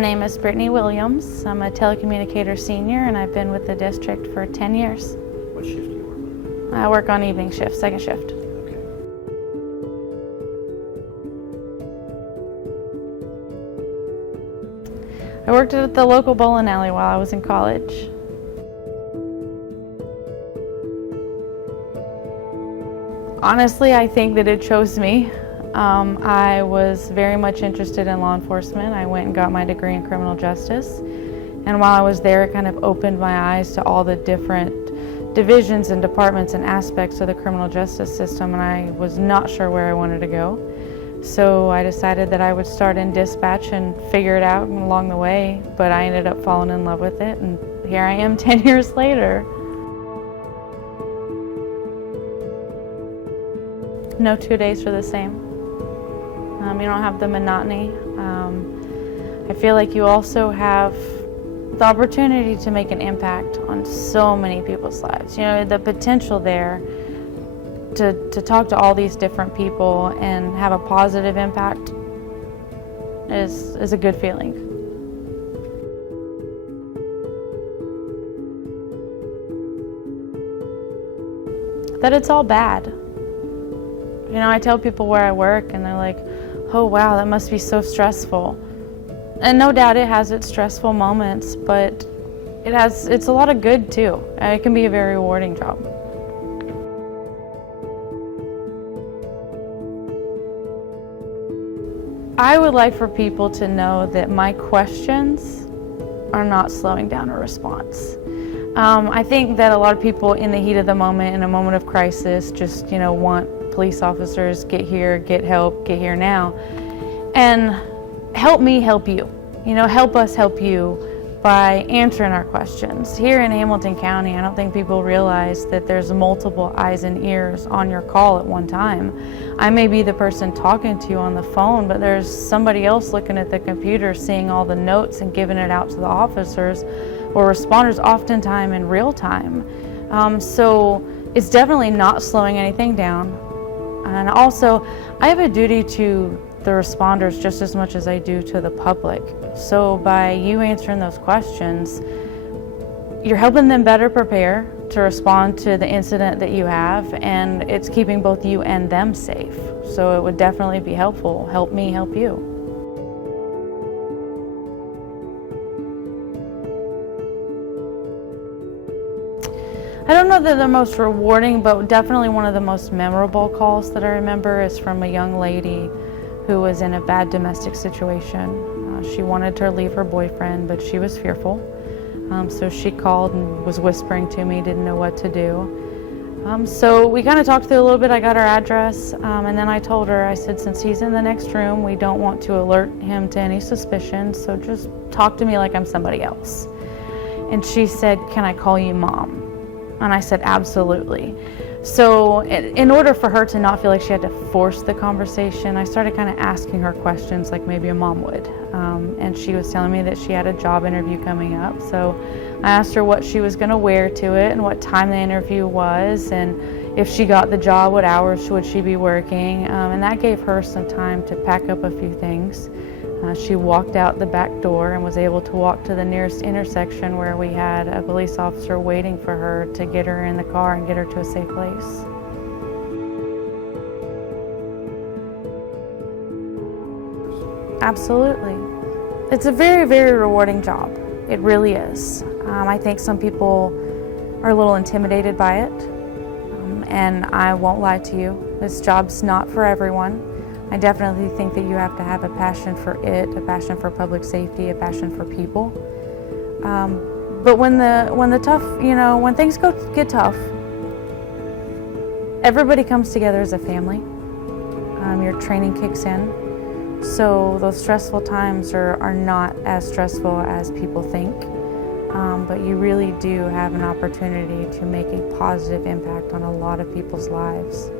name is Brittany Williams. I'm a telecommunicator senior and I've been with the district for 10 years. What shift do you work on? I work on evening shift, second shift. Okay. I worked at the local bowling alley while I was in college. Honestly, I think that it chose me. I was very much interested in law enforcement. I went and got my degree in criminal justice. And while I was there, it kind of opened my eyes to all the different divisions and departments and aspects of the criminal justice system, and I was not sure where I wanted to go. So I decided that I would start in dispatch and figure it out along the way, but I ended up falling in love with it, and here I am 10 years later. No 2 days are the same. You don't have the monotony. I feel like you also have the opportunity to make an impact on so many people's lives. You know, the potential there to talk to all these different people and have a positive impact is a good feeling. That it's all bad. You know, I tell people where I work and they're like, oh wow, that must be so stressful. And no doubt it has its stressful moments, but it's a lot of good too. It can be a very rewarding job. I would like for people to know that my questions are not slowing down a response. I think that a lot of people in the heat of the moment, in a moment of crisis, just, you know, want police officers, get here, get help, get here now. And help me help you. You know, help us help you by answering our questions. Here in Hamilton County, I don't think people realize that there's multiple eyes and ears on your call at one time. I may be the person talking to you on the phone, but there's somebody else looking at the computer, seeing all the notes and giving it out to the officers or responders, oftentimes in real time. So it's definitely not slowing anything down. And also, I have a duty to the responders just as much as I do to the public. So by you answering those questions, you're helping them better prepare to respond to the incident that you have, and it's keeping both you and them safe. So it would definitely be helpful. Help me help you. I don't know that they're most rewarding, but definitely one of the most memorable calls that I remember is from a young lady who was in a bad domestic situation. She wanted to leave her boyfriend, but she was fearful. So she called and was whispering to me, didn't know what to do. So we kind of talked through a little bit. I got her address, and then I told her, I said, since he's in the next room, we don't want to alert him to any suspicion, so just talk to me like I'm somebody else. And she said, can I call you Mom? And I said, absolutely. So in order for her to not feel like she had to force the conversation, I started kind of asking her questions like maybe a mom would. And she was telling me that she had a job interview coming up. So I asked her what she was going to wear to it and what time the interview was, and if she got the job, what hours would she be working. And that gave her some time to pack up a few things. She walked out the back door and was able to walk to the nearest intersection where we had a police officer waiting for her to get her in the car and get her to a safe place. Absolutely. It's a very, very rewarding job. It really is. I think some people are a little intimidated by it. And I won't lie to you, this job's not for everyone. I definitely think that you have to have a passion for it, a passion for public safety, a passion for people. But when the tough, you know, when things get tough, everybody comes together as a family. Your training kicks in. So those stressful times are not as stressful as people think. But you really do have an opportunity to make a positive impact on a lot of people's lives.